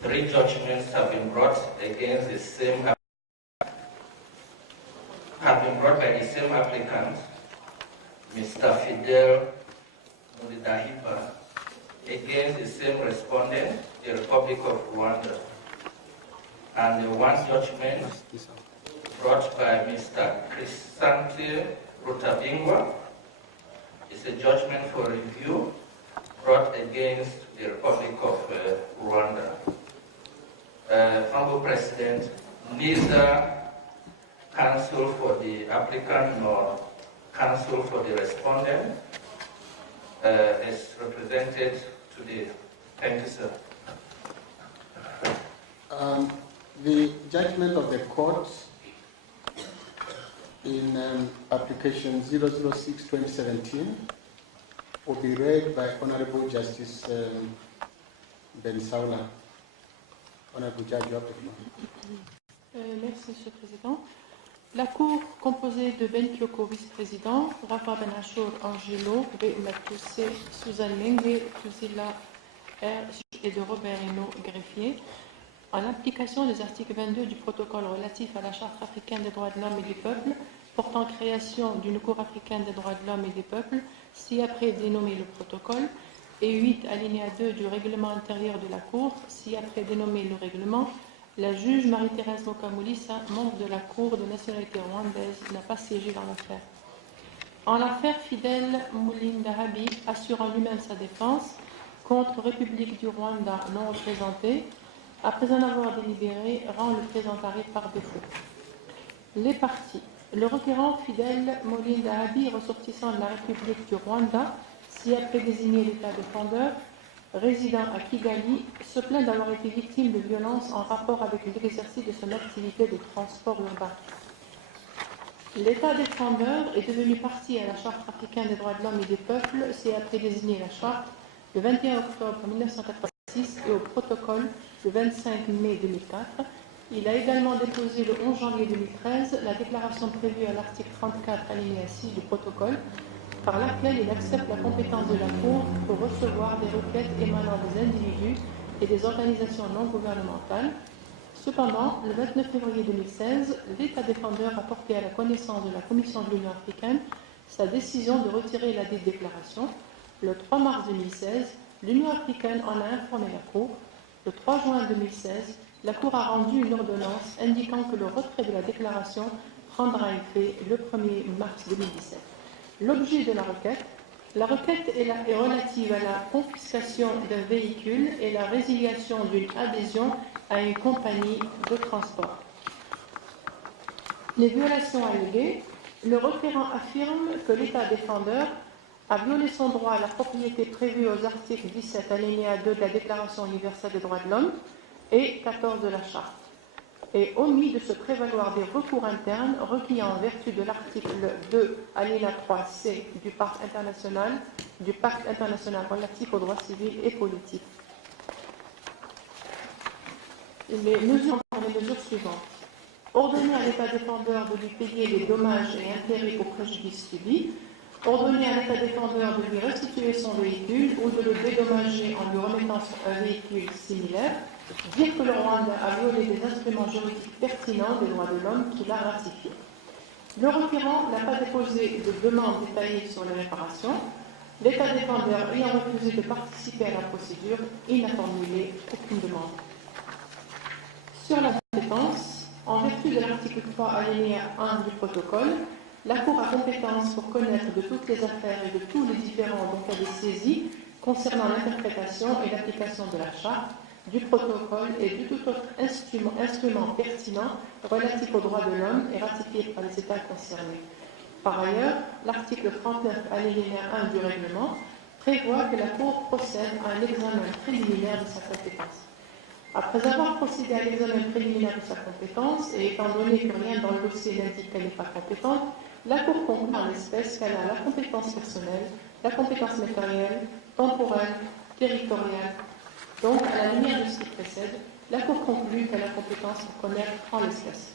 Three judgments have been brought against the same by the same applicant, Mr. Fidel Mulidahiba, against the same respondent, the Republic of Rwanda. And the one judgment brought by Mr. Crisante Rutabingwa is a judgment for review brought against the Republic of Rwanda. Honorable President, neither counsel for the applicant nor counsel for the respondent is represented today. Thank you, sir. The judgment of the court in application 006-2017 will be read by Honorable Justice Ben Saula. Honorable Judge, you have the floor. Merci, Monsieur le Président. La Cour, composée de Ben Kyoko, vice-président, Rafa Ben Achour, Angelo, Matoussé, Suzanne Lengue, Tuzila R. et de Robert Hino, greffier, en application des articles 22 du protocole relatif à la Charte africaine des droits de l'homme et du peuple, portant création d'une Cour africaine des droits de l'homme et des peuples, ci-après dénommé le protocole, et 8 alinéa 2 du règlement intérieur de la Cour, ci-après dénommé le règlement, la juge Marie-Thérèse Mokamulisa, membre de la Cour de nationalité rwandaise, n'a pas siégé dans l'affaire. En l'affaire, Fidel Mulindahabi, assurant lui-même sa défense contre République du Rwanda non représentée, après en avoir délibéré, rend le présent arrêt par défaut. Les parties. Le requérant Fidel Mulindahabi, ressortissant de la République du Rwanda, si après désigné l'État défendeur, résident à Kigali, se plaint d'avoir été victime de violences en rapport avec l'exercice de son activité de transport urbain. L'État défendeur est devenu partie à la Charte africaine des droits de l'homme et des peuples, c'est après désigné la Charte le 21 octobre 1986 et au protocole le 25 mai 2004. Il a également déposé le 11 janvier 2013 la déclaration prévue à l'article 34 alinéa 6 du protocole, par laquelle il accepte la compétence de la Cour pour recevoir des requêtes émanant des individus et des organisations non gouvernementales. Cependant, le 29 février 2016, l'État défendeur a porté à la connaissance de la Commission de l'Union africaine sa décision de retirer la dite déclaration. Le 3 mars 2016, l'Union africaine en a informé la Cour. Le 3 juin 2016, la Cour a rendu une ordonnance indiquant que le retrait de la déclaration prendra effet le 1er mars 2017. L'objet de la requête est relative à la confiscation d'un véhicule et la résiliation d'une adhésion à une compagnie de transport. Les violations alléguées, le requérant affirme que l'État défendeur a violé son droit à la propriété prévue aux articles 17 alinéa 2 de la Déclaration universelle des droits de l'homme et 14 de la Charte, et omis de se prévaloir des recours internes requis en vertu de l'article 2, alinéa 3C du Pacte international relatif aux droits civils et politiques. Les mesures suivantes. Ordonner à l'État défendeur de lui payer les dommages et intérêts au préjudice subi. Ordonner à l'État défendeur de lui restituer son véhicule ou de le dédommager en lui remettant un véhicule similaire. Dire que le Rwanda a violé des instruments juridiques pertinents des droits de l'homme qu'il a ratifiés. Le requérant n'a pas déposé de demande détaillée sur les réparations. L'État défendeur ayant refusé de participer à la procédure, il n'a formulé aucune demande. Sur la compétence, en vertu de l'article 3 alinéa 1 du protocole, la Cour a compétence pour connaître de toutes les affaires et de tous les différends dont elle est saisie concernant l'interprétation et l'application de la Charte, du protocole et de tout autre instrument pertinent relatif aux droits de l'homme et ratifié par les États concernés. Par ailleurs, l'article 39 alinéa 1 du règlement prévoit que la Cour procède à un examen préliminaire de sa compétence. Après avoir procédé à l'examen préliminaire de sa compétence, et étant donné que rien dans le dossier n'indique qu'elle n'est pas compétente, la Cour conclut en l'espèce qu'elle a la compétence personnelle, la compétence matérielle, temporelle, territoriale. Donc, à la lumière de ce qui précède, la Cour conclut qu'elle a la compétence pour connaître en l'espèce.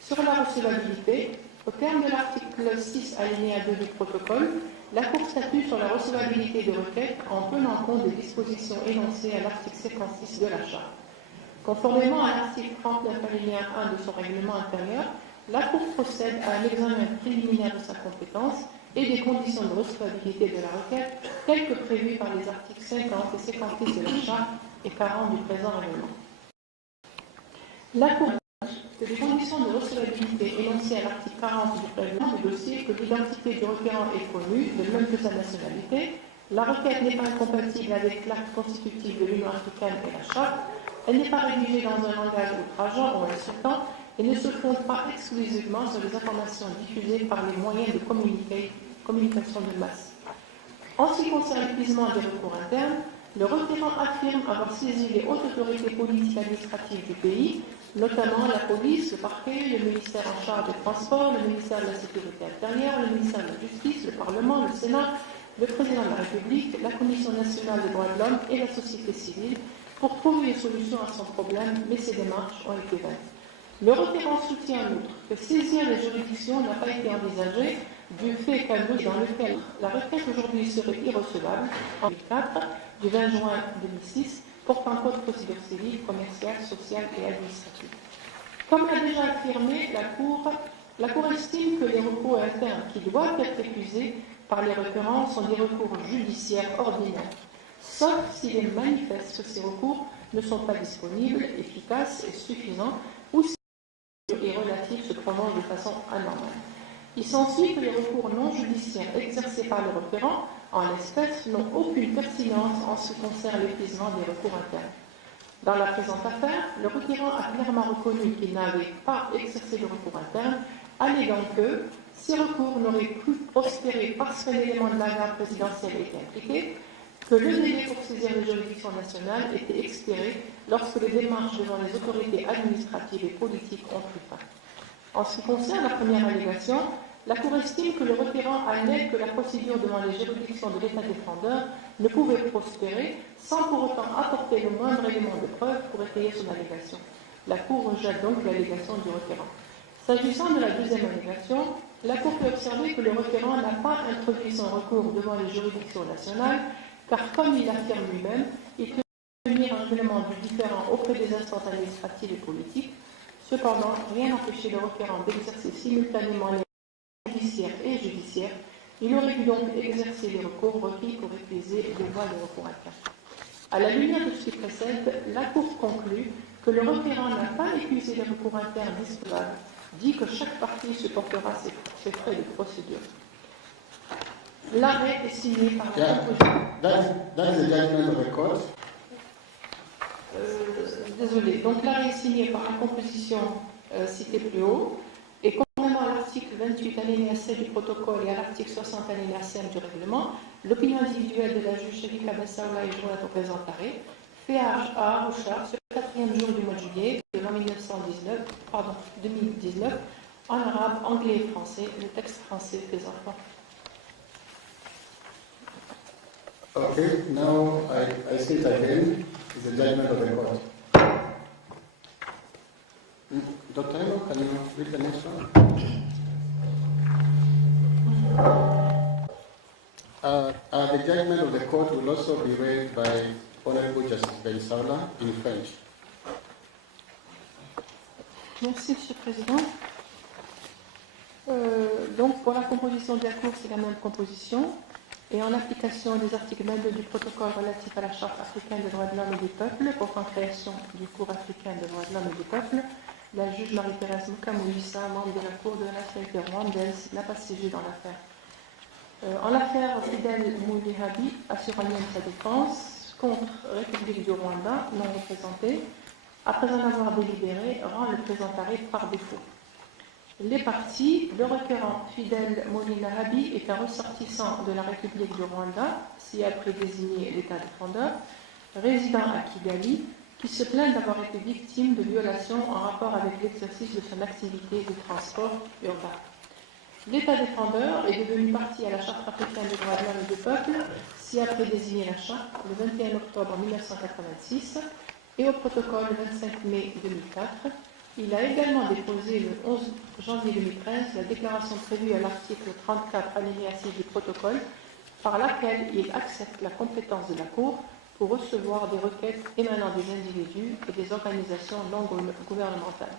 Sur la recevabilité, Au terme de l'article 6, alinéa 2 du protocole, la Cour statue sur la recevabilité de requêtes en tenant compte des dispositions énoncées à l'article 56 de la Charte. Conformément à l'article 39, alinéa 1 de son règlement intérieur, la Cour procède à un examen préliminaire de sa compétence et des conditions de recevabilité de la requête telles que prévues par les articles 50 et 56 de la Charte et 40 du présent règlement. La Cour que les conditions de recevabilité énoncées à l'article 40 du règlement du dossier, que l'identité du requérant est connue, de même que sa nationalité, la requête n'est pas incompatible avec l'acte constitutif de l'Union africaine et la Charte, elle n'est pas rédigée dans un langage outrageant ou insultant et ne se fonde pas exclusivement sur les informations diffusées par les moyens de communication de masse. En ce qui concerne l'épuisement des recours internes, le requérant affirme avoir saisi les hautes autorités politiques administratives du pays, notamment la police, le parquet, le ministère en charge des transports, le ministère de la Sécurité intérieure, le ministère de la Justice, le Parlement, le Sénat, le Président de la République, la Commission nationale des droits de l'homme et la société civile pour trouver une solution à son problème, mais ces démarches ont été vaines. Le requérant soutient en outre que saisir les juridictions n'a pas été envisagé du fait qu'un dossier dans lequel la requête aujourd'hui serait irrecevable en 2004, du 20 juin 2006, portant code procédure civile, commerciale, sociale et administrative. Comme l'a déjà affirmé la Cour estime que les recours internes qui doivent être épuisés par les requérants sont des recours judiciaires ordinaires, sauf s'il est manifeste que ces recours ne sont pas disponibles, efficaces et suffisants, ou si et relatif se prolonge de façon anormale. Il s'ensuit que les recours non judiciaires exercés par le requérant, en l'espèce, n'ont aucune pertinence en ce qui concerne l'épuisement des recours internes. Dans la présente affaire, le requérant a clairement reconnu qu'il n'avait pas exercé de recours interne, alléguant que ces recours n'auraient pu prospérer parce que l'élément de la garde présidentielle était impliqué, que le délai pour saisir les juridictions nationales était expiré lorsque les démarches devant les autorités administratives et politiques ont pris fin. En ce qui concerne la première allégation, la Cour estime que le requérant admet que la procédure devant les juridictions de l'État défendeur ne pouvait prospérer sans pour autant apporter le moindre élément de preuve pour étayer son allégation. La Cour rejette donc l'allégation du requérant. S'agissant de la deuxième allégation, la Cour peut observer que le requérant n'a pas introduit son recours devant les juridictions nationales, car comme il l'affirme lui-même, il peut obtenir un élément du différent auprès des instances administratives et politiques. Cependant, rien n'empêchait le requérant d'exercer simultanément les judiciaires et judiciaires. Il aurait pu donc exercer les recours requis pour épuiser les voies de recours internes. À la lumière de ce qui précède, la Cour conclut que le requérant n'a pas épuisé les recours internes disponibles, dit que chaque partie supportera ses frais de procédure. L'arrêt est signé par la composition. That's the judgment of the court. Désolé. Donc l'arrêt est signé par la composition citée plus haut. Et conformément à l'article 28 alinéa 7 du protocole et à l'article 60 alinéa 5 du règlement, l'opinion individuelle de la juge Sherika Bessaoula est jointe au présent arrêt, fait à Arusha ce 4e jour du mois de juillet de l'an 2019, en arabe, anglais et français, le texte français des enfants. Okay, now I say it again. It's the judgment of the court. Dr. Eno, can you read the next one? The judgment of the court will also be read by Honorable Justice Bessaoula in French. Merci, Monsieur le Président. Donc, pour la composition de la Cour, c'est la même composition. Et en application des articles 22 du protocole relatif à la Charte africaine des droits de l'homme et du peuple, portant création du Cour africain des droits de l'homme et du peuple, la juge Marie-Thérèse Mukamouissa, membre de la Cour de la nationalité rwandaise, n'a pas siégé dans l'affaire. En l'affaire, Fidel Moulihabi assure elle-même sa défense contre République du Rwanda, non représentée, après en avoir délibéré, rend le présent arrêt par défaut. Les parties, le requérant Fidel Moulihabi est un ressortissant de la République du Rwanda, si après désigné l'État défendeur, résident à Kigali, qui se plaint d'avoir été victime de violations en rapport avec l'exercice de son activité de transport urbain. L'État défendeur est devenu partie à la Charte africaine des droits de l'homme et du peuple, si après désigné la Charte le 21 octobre 1986 et au protocole le 25 mai 2004, Il a également déposé le 11 janvier 2013 la déclaration prévue à l'article 34 alinéa 6 du protocole par laquelle il accepte la compétence de la Cour pour recevoir des requêtes émanant des individus et des organisations non gouvernementales.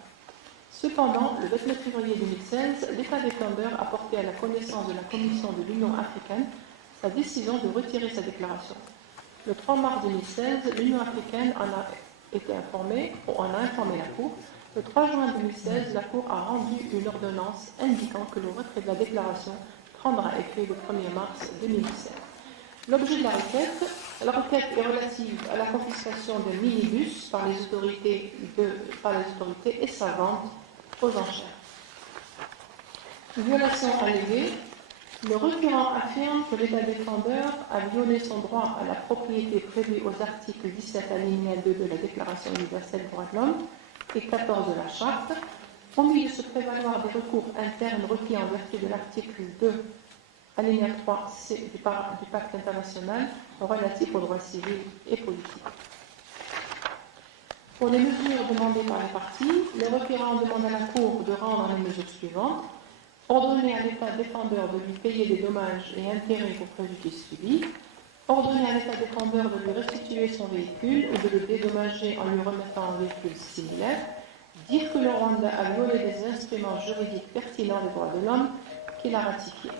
Cependant, le 29 février 2016, l'État défendeur a porté à la connaissance de la Commission de l'Union africaine sa décision de retirer sa déclaration. Le 3 mars 2016, l'Union africaine en a été informée, ou en a informé la Cour. Le 3 juin 2016, la Cour a rendu une ordonnance indiquant que le retrait de la déclaration prendra effet le 1er mars 2017. L'objet de la requête est relative à la confiscation d'un minibus par les autorités et sa vente aux enchères. Violation alléguée. Le requérant affirme que l'État défendeur a violé son droit à la propriété prévu aux articles 17 alinéa 2 de la Déclaration universelle des droits de l'homme et 14 de la Charte, omis de se prévaloir des recours internes requis en vertu de l'article 2 alinéa 3C du pacte international relatif aux droits civils et politiques. Pour les mesures demandées par les parties, le requérant demande à la Cour de rendre les mesures suivantes: ordonner à l'État défendeur de lui payer des dommages et intérêts pour préjudice subi, ordonner à l'État défendeur de lui restituer son véhicule ou de le dédommager en lui remettant un véhicule similaire, dire que le Rwanda a violé des instruments juridiques pertinents des droits de l'homme qu'il a ratifiés.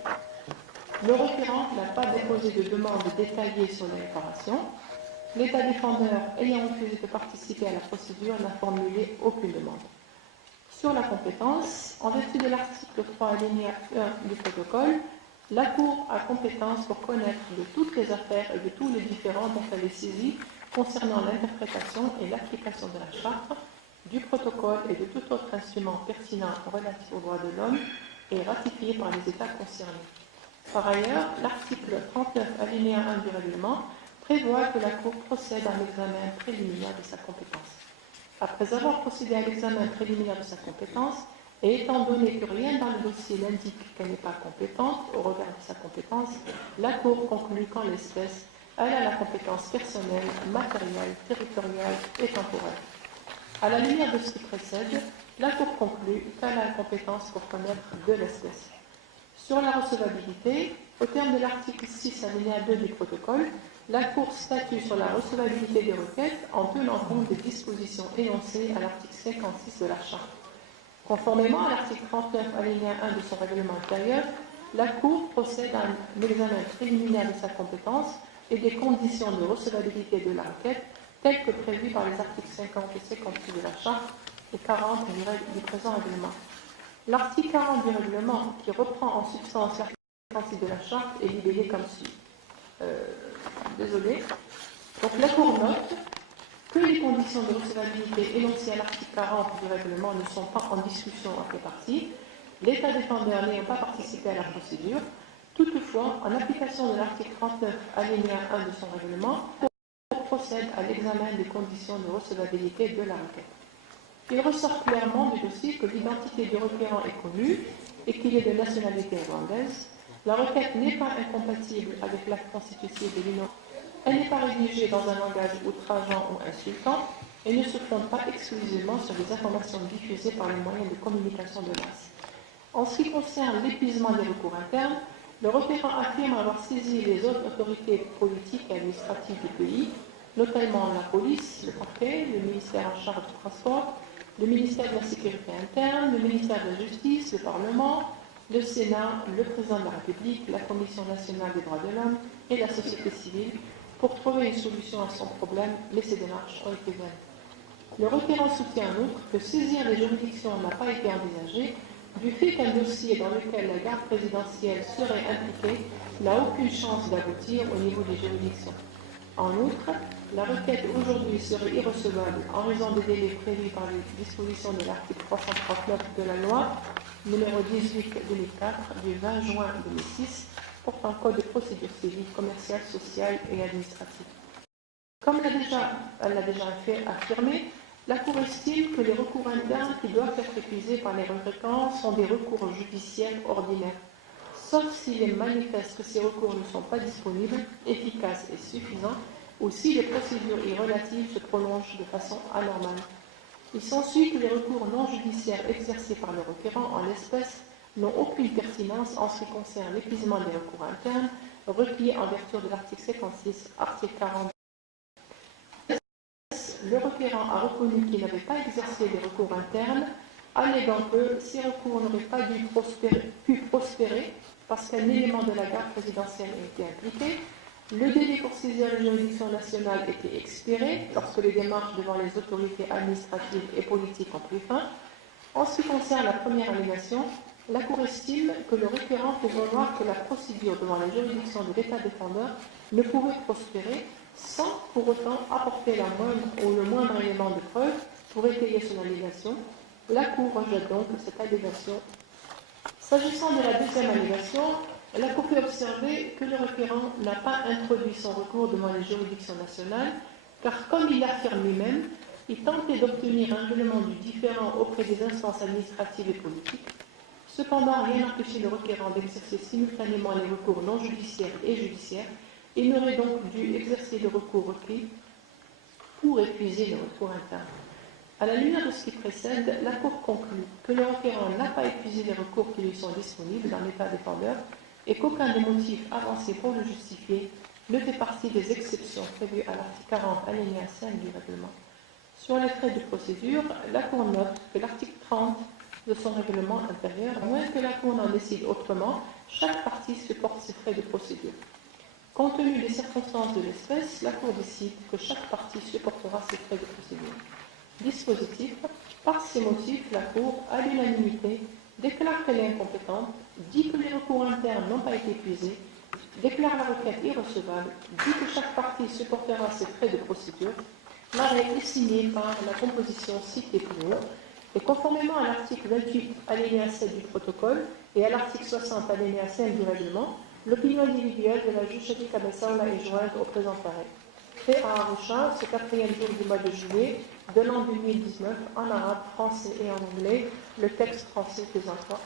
Le requérant n'a pas déposé de demande détaillée sur la réparation. L'État défendeur ayant refusé de participer à la procédure n'a formulé aucune demande. Sur la compétence, en vertu de l'article 3 alinéa 1 du protocole, la Cour a compétence pour connaître de toutes les affaires et de tous les différends dont elle est saisie concernant l'interprétation et l'application de la Charte, du protocole et de tout autre instrument pertinent relatif aux droits de l'homme et ratifié par les États concernés. Par ailleurs, l'article 39 alinéa 1 du règlement prévoit que la Cour procède à l'examen préliminaire de sa compétence. Après avoir procédé à l'examen préliminaire de sa compétence, et étant donné que rien dans le dossier n'indique qu'elle n'est pas compétente au regard de sa compétence, la Cour conclut qu'en l'espèce, elle a la compétence personnelle, matérielle, territoriale et temporelle. À la lumière de ce qui précède, la Cour conclut qu'elle a la compétence pour connaître de l'espèce. Sur la recevabilité, au terme de l'article 6 alinéa 2 du protocole, la Cour statue sur la recevabilité des requêtes en tenant compte des dispositions énoncées à l'article 56 de la Charte. Conformément à l'article 39 alinéa 1 de son règlement intérieur, la Cour procède à un examen préliminaire de sa compétence et des conditions de recevabilité de la requête telles que prévues par les articles 50 et 56 de la Charte et 40 du présent règlement. L'article 40 du règlement, qui reprend en substance l'article 56 de la Charte, est libellé comme suit. Donc la Cour note que les conditions de recevabilité énoncées à l'article 40 du règlement ne sont pas en discussion entre les parties, l'État défendeur n'ayant pas participé à la procédure. Toutefois, en application de l'article 39 alinéa 1 de son règlement, la Cour procède à l'examen des conditions de recevabilité de la requête. Il ressort clairement du dossier que l'identité du requérant est connue et qu'il est de nationalité rwandaise. La requête n'est pas incompatible avec l'acte constitutif de l'Union. Elle n'est pas rédigée dans un langage outrageant ou insultant et ne se fonde pas exclusivement sur des informations diffusées par les moyens de communication de masse. En ce qui concerne l'épuisement des recours internes, le requérant affirme avoir saisi les autres autorités politiques et administratives du pays, notamment la police, le parquet, le ministère en charge du transport, le ministère de la Sécurité interne, le ministère de la Justice, le Parlement, le Sénat, le Président de la République, la Commission nationale des droits de l'homme et la société civile pour trouver une solution à son problème, mais ces démarches ont été vaines. Le requérant soutient en outre que saisir les juridictions n'a pas été envisagé du fait qu'un dossier dans lequel la garde présidentielle serait impliquée n'a aucune chance d'aboutir au niveau des juridictions. En outre, la requête aujourd'hui serait irrecevable en raison des délais prévus par les dispositions de l'article 339 de la loi numéro 18/2004 du 20 juin 2006 portant code de procédure civile, commerciale, sociale et administrative. Comme elle l'a déjà affirmé, la Cour estime que les recours internes qui doivent être épuisés par les requérants sont des recours judiciaires ordinaires, sauf s'il est manifeste que ces recours ne sont pas disponibles, efficaces et suffisants, ou si les procédures y relatives se prolongent de façon anormale. Il s'ensuit que les recours non judiciaires exercés par le requérant en l'espèce n'ont aucune pertinence en ce qui concerne l'épuisement des recours internes requis en vertu de l'article 56, article 40. Le requérant a reconnu qu'il n'avait pas exercé des recours internes, alléguant que ces recours n'auraient pas pu prospérer parce qu'un élément de la garde présidentielle a été impliqué. Le délai pour saisir la juridiction nationale était expiré lorsque les démarches devant les autorités administratives et politiques ont pris fin. En ce qui concerne la première allégation, la Cour estime que le requérant fait valoir que la procédure devant la juridiction de l'État défendeur ne pouvait prospérer sans pour autant apporter le moindre élément de preuve pour étayer son allégation. La Cour rejette donc cette allégation. S'agissant de la deuxième allégation, la Cour fait observer que le requérant n'a pas introduit son recours devant les juridictions nationales, car comme il l'affirme lui-même, il tentait d'obtenir un règlement du différend auprès des instances administratives et politiques. Cependant, rien n'empêchait le requérant d'exercer simultanément les recours non judiciaires et judiciaires. Il n'aurait donc dû exercer le recours requis pour épuiser le recours interne. À la lumière de ce qui précède, la Cour conclut que le requérant n'a pas épuisé les recours qui lui sont disponibles dans l'État défendeur et qu'aucun des motifs avancés pour le justifier ne fait partie des exceptions prévues à l'article 40, alinéa 5 du règlement. Sur les frais de procédure, la Cour note que l'article 30 de son règlement intérieur, à moins que la Cour n'en décide autrement, chaque partie supporte ses frais de procédure. Compte tenu des circonstances de l'espèce, la Cour décide que chaque partie supportera ses frais de procédure. Dispositif, par ces motifs, la Cour, à l'unanimité, déclare qu'elle est incompétente, dit que les recours internes n'ont pas été épuisés, déclare la requête irrecevable, dit que chaque partie supportera ses frais de procédure. L'arrêt est signé par la composition citée plus haut, et conformément à l'article 28, alinéa 7 du protocole, et à l'article 60, alinéa 5 du règlement, l'opinion individuelle de la juge Shafika Ben Saoula est jointe au présent arrêt. Fait à Arusha, ce 4e jour du mois de juillet de l'an 2019, en arabe, français et en anglais, le texte français présentant.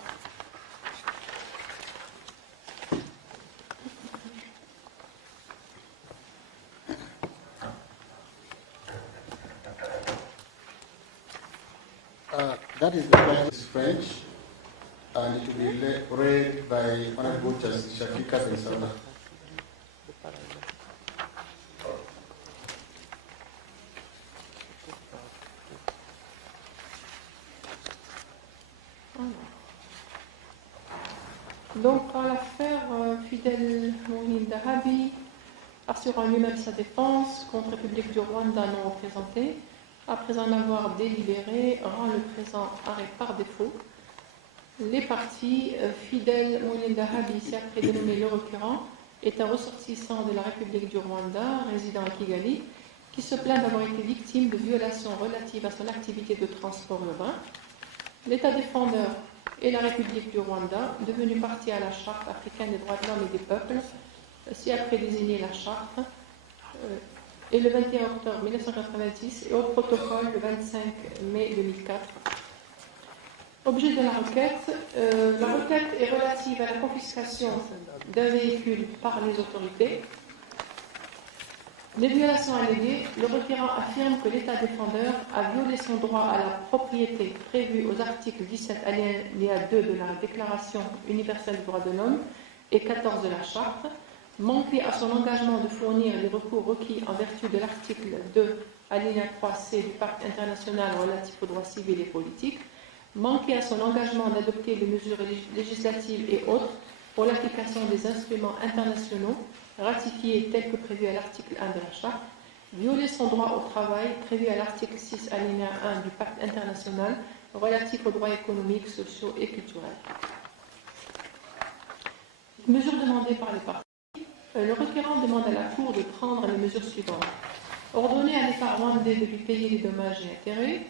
That is the text French, and it will be read by Honorable Justice Shafika Ben Saoula. Donc, quand l'affaire Fidel Mourine Dahabi, assurant lui-même sa défense contre la République du Rwanda non représentée, après en avoir délibéré, rend le présent arrêt par défaut. Les parties, Fidel Mourine Dahabi, ici après dénommé le requérant, est un ressortissant de la République du Rwanda, résident à Kigali, qui se plaint d'avoir été victime de violations relatives à son activité de transport urbain. L'État défendeur et la République du Rwanda, devenue partie à la Charte africaine des droits de l'homme et des peuples, ci-après désignée la Charte, et le 21 octobre 1990 et au protocole le 25 mai 2004. Objet de la requête est relative à la confiscation d'un véhicule par les autorités. Les violations alléguées, le requérant affirme que l'État défendeur a violé son droit à la propriété prévu aux articles 17 alinéa 2 de la Déclaration universelle des droits de l'homme et 14 de la Charte, manqué à son engagement de fournir les recours requis en vertu de l'article 2 alinéa 3c du Pacte international relatif aux droits civils et politiques, manqué à son engagement d'adopter des mesures législatives et autres pour l'application des instruments internationaux ratifiés tels que prévus à l'article 1 de la Charte, violer son droit au travail prévu à l'article 6 alinéa 1 du Pacte international relatif aux droits économiques, sociaux et culturels. Mesures demandées par les parties. Le requérant demande à la Cour de prendre les mesures suivantes. Ordonner à l'État rwandais de lui payer les dommages et intérêts,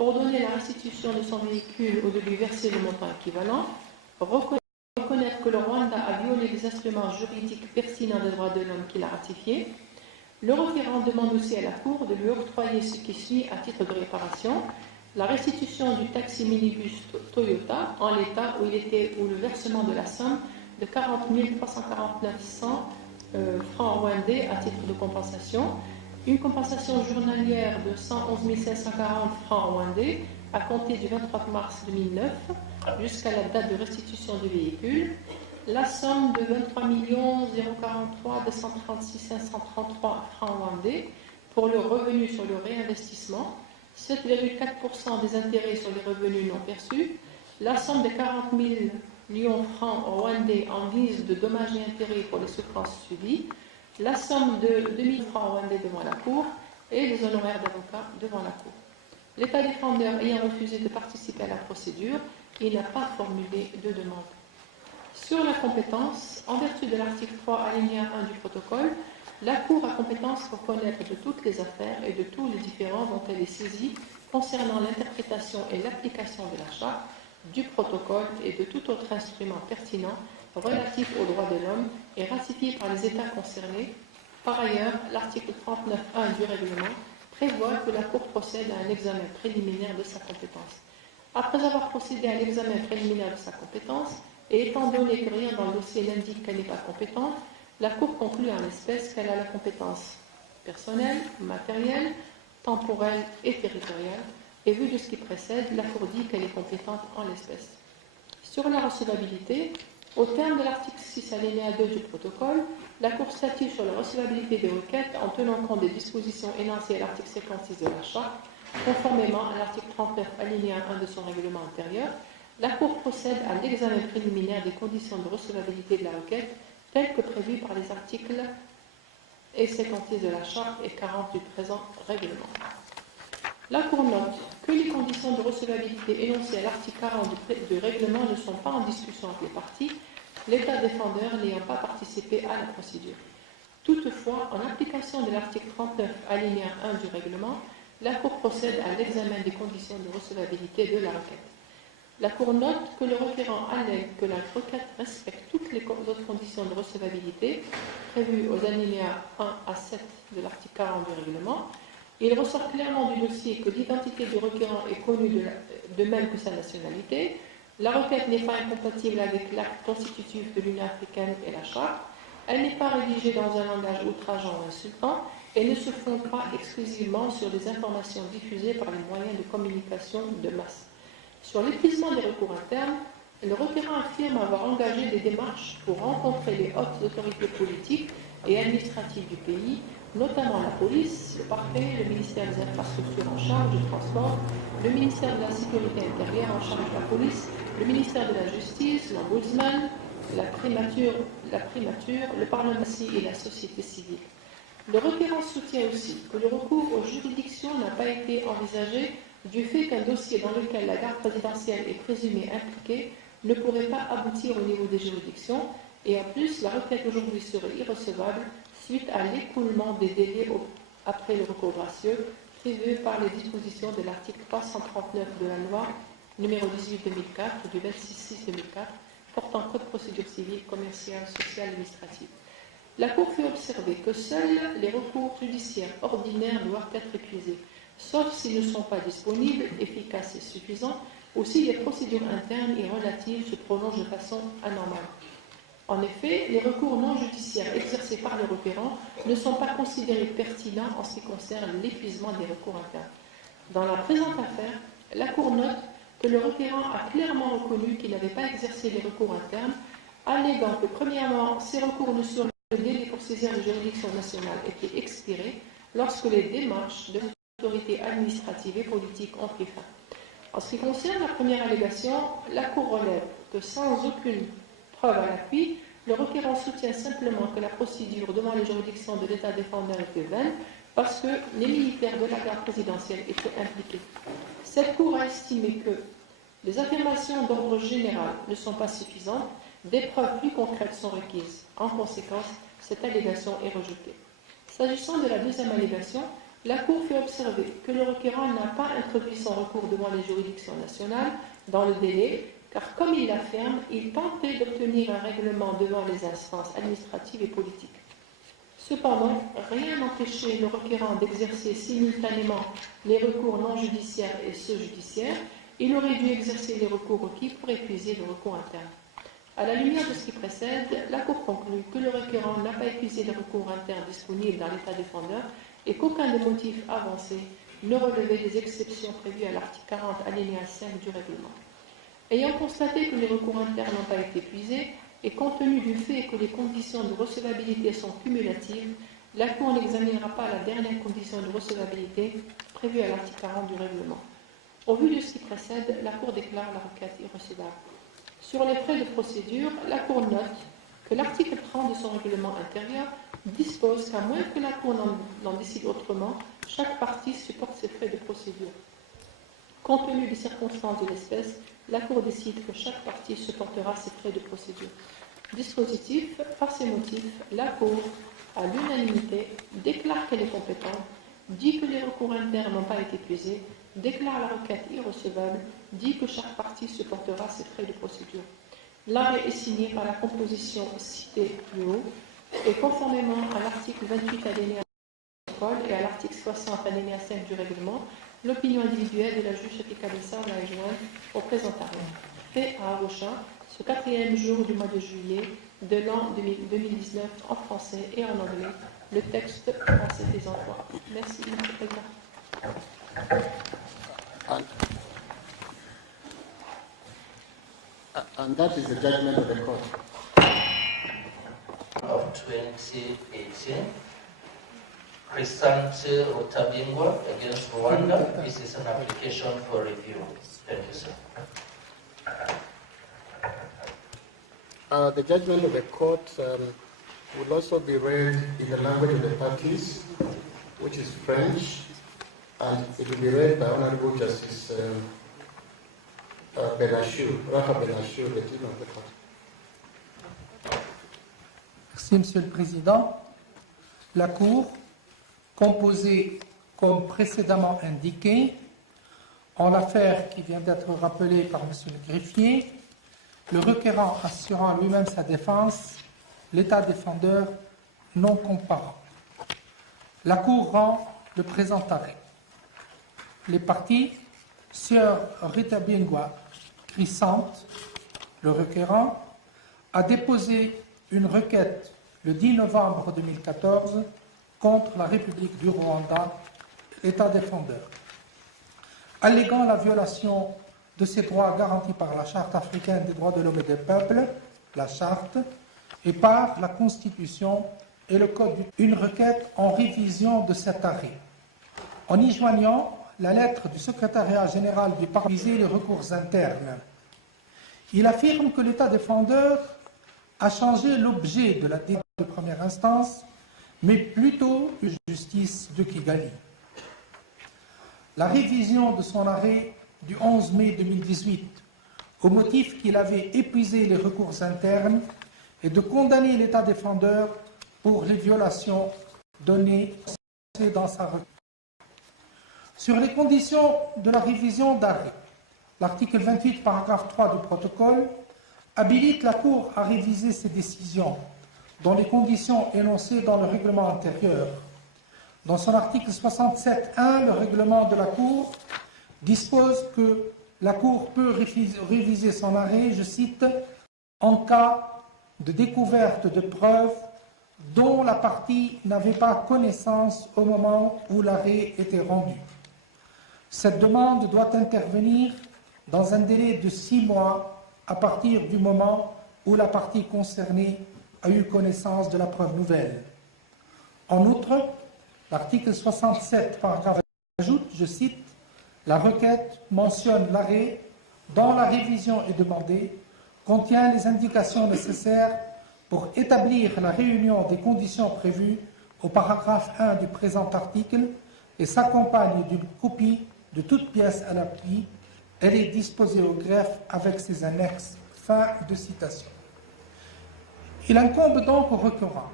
ordonner la restitution de son véhicule ou de lui verser le montant équivalent, reconnaître que le Rwanda a violé les instruments juridiques pertinents des droits de l'homme qu'il a ratifiés. Le requérant demande aussi à la Cour de lui octroyer ce qui suit à titre de réparation, la restitution du taxi minibus Toyota en l'état où il était, ou le versement de la somme de 40 349 francs rwandais à titre de compensation, une compensation journalière de 111 540 francs rwandais à compter du 23 mars 2009 jusqu'à la date de restitution du véhicule, la somme de 23 043 236 533 francs rwandais pour le revenu sur le réinvestissement, 7,4% des intérêts sur les revenus non perçus, la somme de 40 000 000 francs rwandais en guise de dommages et intérêts pour les souffrances subies, la somme de 2 000 francs rwandais devant la Cour et les honoraires d'avocat devant la Cour. L'État défendeur ayant refusé de participer à la procédure, il n'a pas formulé de demande. Sur la compétence, en vertu de l'article 3 alinéa 1 du protocole, la Cour a compétence pour connaître de toutes les affaires et de tous les différends dont elle est saisie concernant l'interprétation et l'application de la charte, du protocole et de tout autre instrument pertinent relatif aux droits de l'homme et ratifié par les États concernés. Par ailleurs, l'article 39.1 du règlement prévoit que la Cour procède à un examen préliminaire de sa compétence. Après avoir procédé à l'examen préliminaire de sa compétence, et étant donné que rien dans le dossier n'indique qu'elle n'est pas compétente, la Cour conclut en l'espèce qu'elle a la compétence personnelle, matérielle, temporelle et territoriale, et vu de ce qui précède, la Cour dit qu'elle est compétente en l'espèce. Sur la recevabilité, au terme de l'article 6 alinéa 2 du protocole, la Cour statue sur la recevabilité des requêtes en tenant compte des dispositions énoncées à l'article 56 de la Charte, conformément à l'article 39 alinéa 1 de son règlement intérieur. La Cour procède à l'examen préliminaire des conditions de recevabilité de la requête telles que prévues par les articles 56 de la Charte et 40 du présent règlement. La Cour note que les conditions de recevabilité énoncées à l'article 40 du règlement ne sont pas en discussion avec les parties, l'État défendeur n'ayant pas participé à la procédure. Toutefois, en application de l'article 39 alinéa 1 du règlement, la Cour procède à l'examen des conditions de recevabilité de la requête. La Cour note que le requérant allègue que la requête respecte toutes les autres conditions de recevabilité prévues aux alinéas 1 à 7 de l'article 40 du règlement. Il ressort clairement du dossier que l'identité du requérant est connue de même que sa nationalité. La requête n'est pas incompatible avec l'acte constitutif de l'Union africaine et la Charte. Elle n'est pas rédigée dans un langage outrageant ou insultant et ne se fonde pas exclusivement sur des informations diffusées par les moyens de communication de masse. Sur l'épuisement des recours internes, le requérant affirme avoir engagé des démarches pour rencontrer les hautes autorités politiques et administratives du pays, notamment la police, le parquet, le ministère des Infrastructures en charge du transport, le ministère de la Sécurité intérieure en charge de la police, le ministère de la Justice, l'Ombudsman, la primature, le Parlement et la société civile. Le requérant soutient aussi que le recours aux juridictions n'a pas été envisagé du fait qu'un dossier dans lequel la garde présidentielle est présumée impliquée ne pourrait pas aboutir au niveau des juridictions, et en plus, la requête aujourd'hui serait irrecevable suite à l'écoulement des délais après le recours gracieux prévu par les dispositions de l'article 339 de la loi numéro 18/2004 du 26/6/2004 portant code de procédure civile, commerciale, sociale et administrative. La Cour fait observer que seuls les recours judiciaires ordinaires doivent être épuisés, sauf s'ils ne sont pas disponibles, efficaces et suffisants, ou si les procédures internes et relatives se prolongent de façon anormale. En effet, les recours non judiciaires exercés par le requérant ne sont pas considérés pertinents en ce qui concerne l'épuisement des recours internes. Dans la présente affaire, la Cour note que le requérant a clairement reconnu qu'il n'avait pas exercé les recours internes, alléguant que, premièrement, ces recours ne sur le délai pour saisir les juridictions nationales étaient expirés lorsque les démarches de l'autorité administrative et politique ont pris fin. En ce qui concerne la première allégation, la Cour relève que sans aucune preuve à l'appui, le requérant soutient simplement que la procédure devant les juridictions de l'État défendeur était vaine parce que les militaires de la garde présidentielle étaient impliqués. Cette Cour a estimé que les affirmations d'ordre général ne sont pas suffisantes, des preuves plus concrètes sont requises. En conséquence, cette allégation est rejetée. S'agissant de la deuxième allégation, la Cour fait observer que le requérant n'a pas introduit son recours devant les juridictions nationales dans le délai, car comme il l'affirme, il tentait d'obtenir un règlement devant les instances administratives et politiques. Cependant, rien n'empêchait le requérant d'exercer simultanément les recours non judiciaires et ceux judiciaires. Il aurait dû exercer les recours requis pour épuiser le recours interne. À la lumière de ce qui précède, la Cour conclut que le requérant n'a pas épuisé les recours internes disponibles dans l'État défendeur et qu'aucun des motifs avancés ne relevait des exceptions prévues à l'article 40 alinéa 5 du règlement. Ayant constaté que les recours internes n'ont pas été épuisés, et compte tenu du fait que les conditions de recevabilité sont cumulatives, la Cour n'examinera pas la dernière condition de recevabilité prévue à l'article 40 du règlement. Au vu de ce qui précède, la Cour déclare la requête irrecevable. Sur les frais de procédure, la Cour note que l'article 30 de son règlement intérieur dispose qu'à moins que la Cour n'en décide autrement, chaque partie supporte ses frais de procédure. Compte tenu des circonstances de l'espèce, la Cour décide que chaque partie supportera ses frais de procédure. Dispositif, par ces motifs, la Cour, à l'unanimité, déclare qu'elle est compétente, dit que les recours internes n'ont pas été épuisés, déclare la requête irrecevable, dit que chaque partie supportera ses frais de procédure. L'arrêt est signé par la composition citée plus haut et conformément à l'article 28 alinéa 5 et à l'article 60 alinéa 5 du règlement, l'opinion individuelle de la juge Shafika Bensao va joindre au présent arrêt. Fait à Arusha, ce 4e jour du mois de juillet de l'an 2019 en français et en anglais. Le texte français des emplois. Merci, M. le Président. And that is the judgment of the court. Of 2018, Crisante Rutabingwa against Rwanda. This is an application for review. Thank you, sir. The judgment of the court will also be read in the language of the parties, which is French, and it will be read by Honorable Justice Benachou, Rafa Benachou, the Dean of the court. Merci, Monsieur le Président. La Cour, composée comme précédemment indiqué, en l'affaire qui vient d'être rappelée par Monsieur le greffier, le requérant assurant lui-même sa défense, l'État défendeur non comparant. La Cour rend le présent arrêt. Les parties, Sœur Rita Bingwa Crisante, le requérant, a déposé une requête le 10 novembre 2014 contre la République du Rwanda, l'État défendeur, alléguant la violation de ces droits garantis par la Charte africaine des droits de l'homme et des peuples, la Charte, et par la Constitution et le Code. Une requête en révision de cet arrêt, en y joignant la lettre du secrétariat général du Parlement visant les recours internes. Il affirme que l'État défendeur a changé l'objet de la décision de première instance, mais plutôt la justice de Kigali. La révision de son arrêt du 11 mai 2018, au motif qu'il avait épuisé les recours internes, et de condamner l'État défendeur pour les violations données dans sa requête. Sur les conditions de la révision d'arrêt, l'article 28, paragraphe 3 du protocole habilite la Cour à réviser ses décisions dans les conditions énoncées dans le règlement antérieur. Dans son article 67.1, le règlement de la Cour dispose que la Cour peut réviser son arrêt, je cite, en cas de découverte de preuves dont la partie n'avait pas connaissance au moment où l'arrêt était rendu. Cette demande doit intervenir dans un délai de 6 mois à partir du moment où la partie concernée a eu connaissance de la preuve nouvelle. En outre, l'article 67, paragraphe ajoute, je cite, « La requête mentionne l'arrêt dont la révision est demandée, contient les indications nécessaires pour établir la réunion des conditions prévues au paragraphe 1 du présent article et s'accompagne d'une copie de toute pièce à l'appui. Elle est disposée au greffe avec ses annexes. » Fin de citation. Il incombe donc au requérant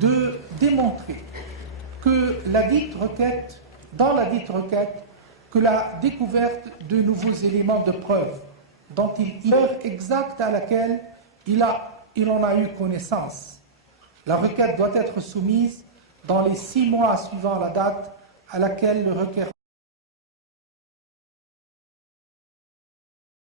de démontrer que dans la dite requête, que la découverte de nouveaux éléments de preuve dont l'heure exacte à laquelle il en a eu connaissance. La requête doit être soumise dans les 6 mois suivant la date à laquelle le requérant